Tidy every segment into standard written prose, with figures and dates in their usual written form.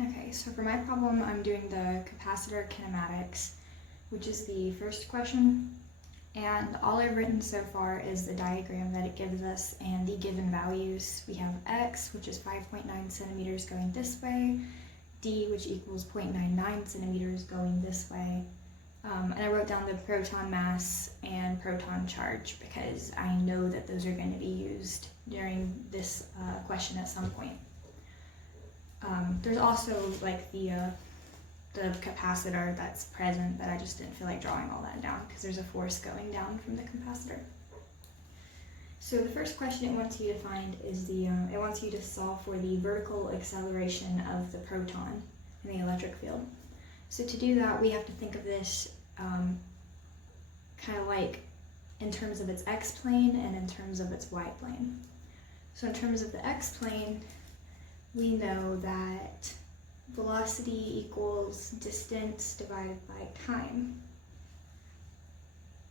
Okay, so for my problem, I'm doing the capacitor kinematics, which is the first question. And all I've written so far is the diagram that it gives us and the given values. We have X, which is 5.9 centimeters going this way, D, which equals 0.99 centimeters going this way. And I wrote down the proton mass and proton charge because I know that those are going to be used during this question at some point. There's also like the capacitor that's present, but I just didn't feel like drawing all that down because there's a force going down from the capacitor. So the first question it wants you to find is it wants you to solve for the vertical acceleration of the proton in the electric field. So to do that, we have to think of this kind of like in terms of its x-plane and in terms of its y-plane. So in terms of the x-plane, we know that velocity equals distance divided by time.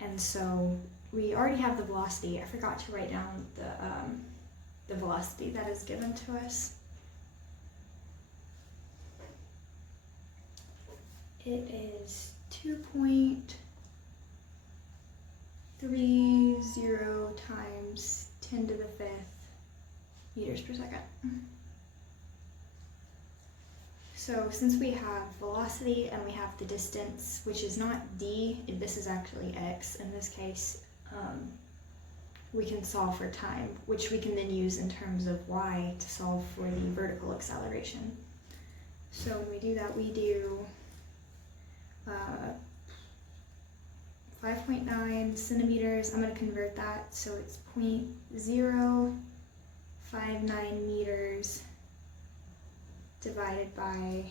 And so we already have the velocity. I forgot to write down the velocity that is given to us. It is 2.30 times 10 to the 5th meters per second. So since we have velocity and we have the distance, which is not d, this is actually x in this case, we can solve for time, which we can then use in terms of y to solve for the vertical acceleration. So when we do that, we do 5.9 centimeters. I'm going to convert that, so it's 0.059 meters divided by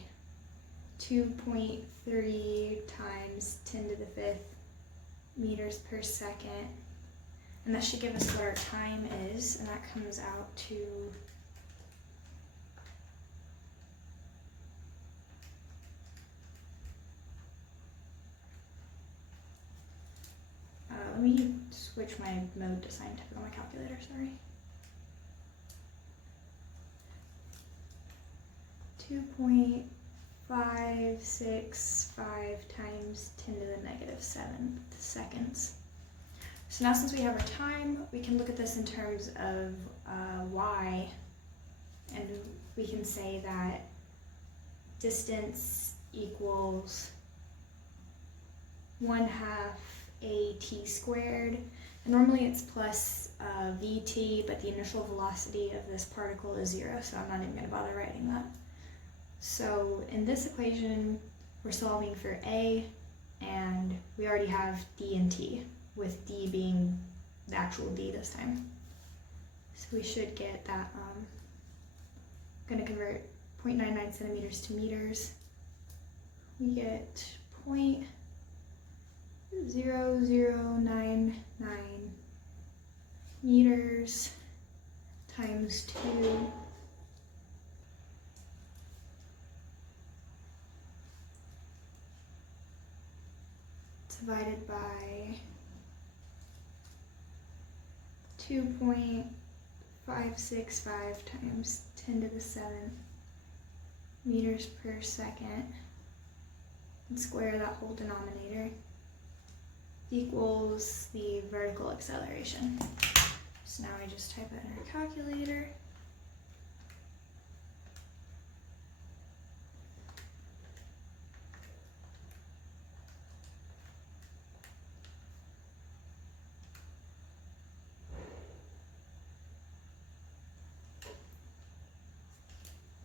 2.30 times 10 to the 5th meters per second. And that should give us what our time is, and that comes out to let me switch my mode to scientific on my calculator, sorry. 2.565 times 10 to the negative 7th seconds. So now since we have our time, we can look at this in terms of y, and we can say that distance equals 1/2 at squared. And normally it's plus vt, but the initial velocity of this particle is 0, so I'm not even going to bother writing that. So in this equation, we're solving for a, and we already have d and t, with d being the actual d this time. So we should get that, I'm going to convert 0.99 centimeters to meters. We get 0.0099 meters times 2 divided by 2.565 times 10 to the 7th meters per second, and square that whole denominator, equals the vertical acceleration. So now we just type it in our calculator.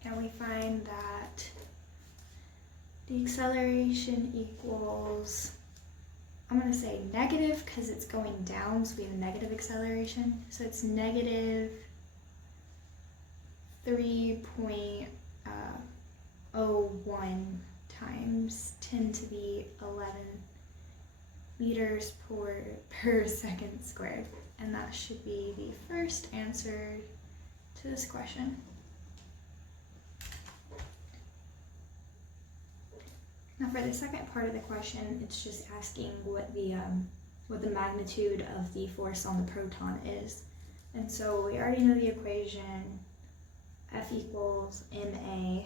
And we find that the acceleration equals, I'm going to say negative because it's going down, so we have a negative acceleration. So it's negative 3.01 times 10 to the 11 meters per second squared. And that should be the first answer to this question. Now for the second part of the question, it's just asking what the magnitude of the force on the proton is. And so we already know the equation, F equals ma,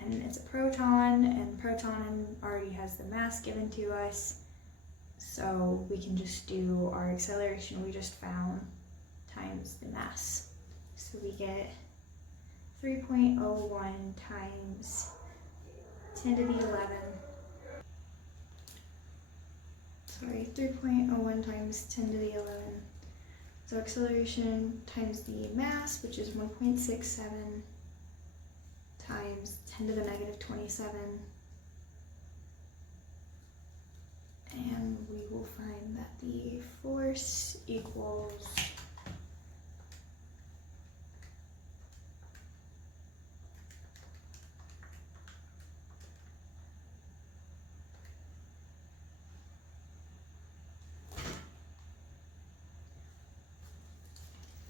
and and it's a proton, and proton already has the mass given to us, so we can just do our acceleration we just found times the mass. So we get 3.01 times 10 to the 3.01 times 10 to the 11. So acceleration times the mass, which is 1.67 times 10 to the negative 27. And we will find that the force equals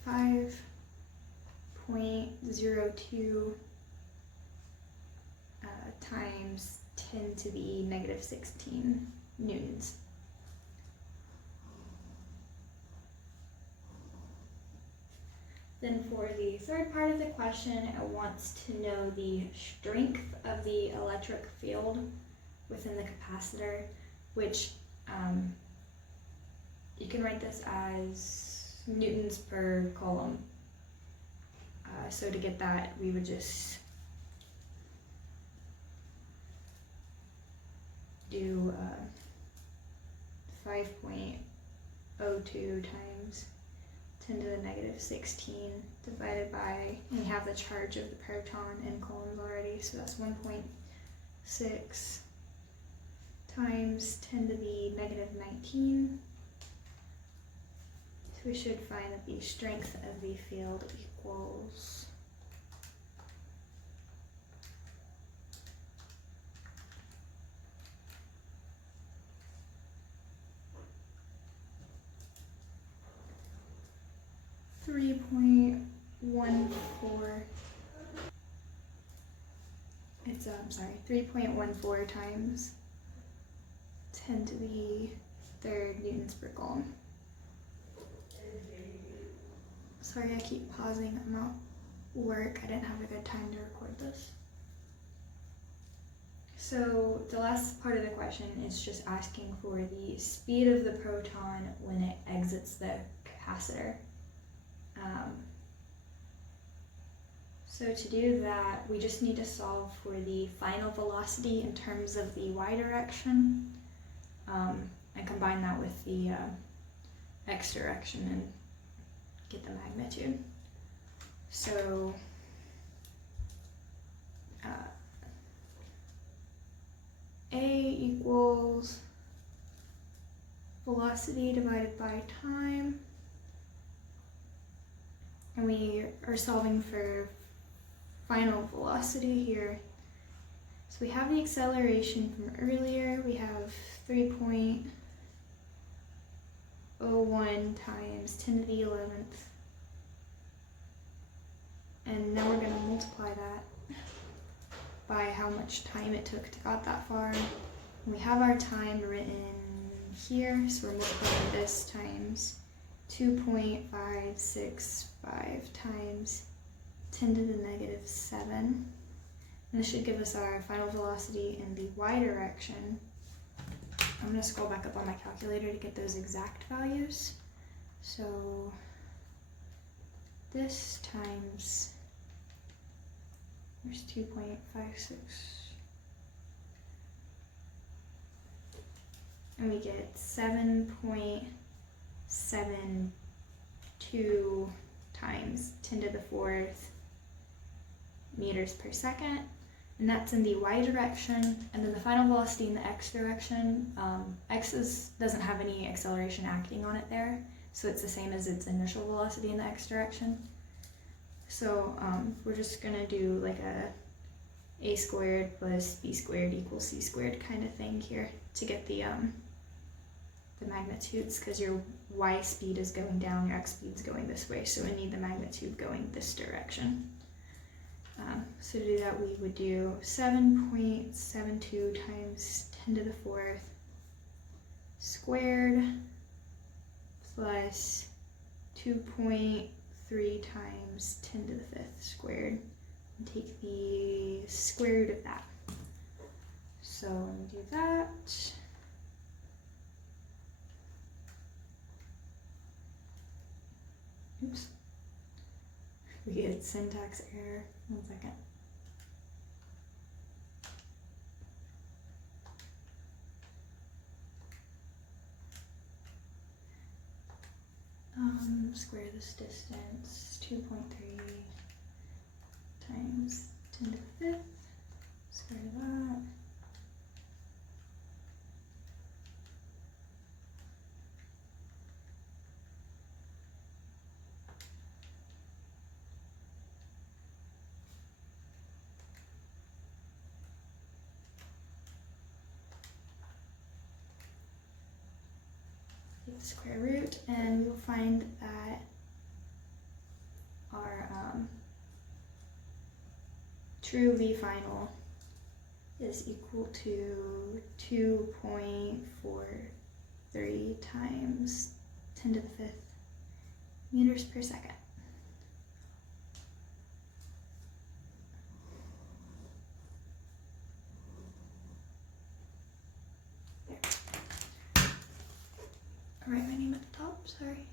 5.02 times 10 to the negative 16 newtons. Then for the third part of the question, it wants to know the strength of the electric field within the capacitor, which you can write this as newtons per coulomb. So to get that, we would just do 5.02 times 10 to the negative 16 divided by, and we have the charge of the proton in coulombs already, so that's 1.6 times 10 to the negative 19. So we should find that the strength of the field equals 3.14. It's 3.14 times 10 to the third newtons per coulomb. Sorry, I keep pausing. I'm at work. I didn't have a good time to record this. So the last part of the question is just asking for the speed of the proton when it exits the capacitor. So to do that, we just need to solve for the final velocity in terms of the y direction, and combine that with the x direction and get the magnitude. So A equals velocity divided by time, and we are solving for final velocity here. So we have the acceleration from earlier. We have 3.01 times 10 to the 11th. And now we're going to multiply that by how much time it took to got that far. And we have our time written here, so we're multiplying this times 2.565 times 10 to the negative 7. And this should give us our final velocity in the y direction. I'm going to scroll back up on my calculator to get those exact values. So this times, there's 2.56. And we get 7.72 times 10 to the 4th meters per second, and that's in the y direction. And then the final velocity in the x direction, doesn't have any acceleration acting on it there, so it's the same as its initial velocity in the x direction. So we're just gonna do like a squared plus b squared equals c squared kind of thing here to get the magnitudes, because your y speed is going down, your x speed is going this way, so we need the magnitude going this direction. So to do that, we would do 7.72 times 10 to the 4th squared plus 2.3 times 10 to the 5th squared. And take the square root of that. So let me do that. Oops. We get syntax error. 1 second. Square this distance, 2.3 times 10 to the 5th, square that. Take the square root, and we'll find that our true V final is equal to 2.43 times 10 to the 5th meters per second. There. I'll write my name at the top, sorry.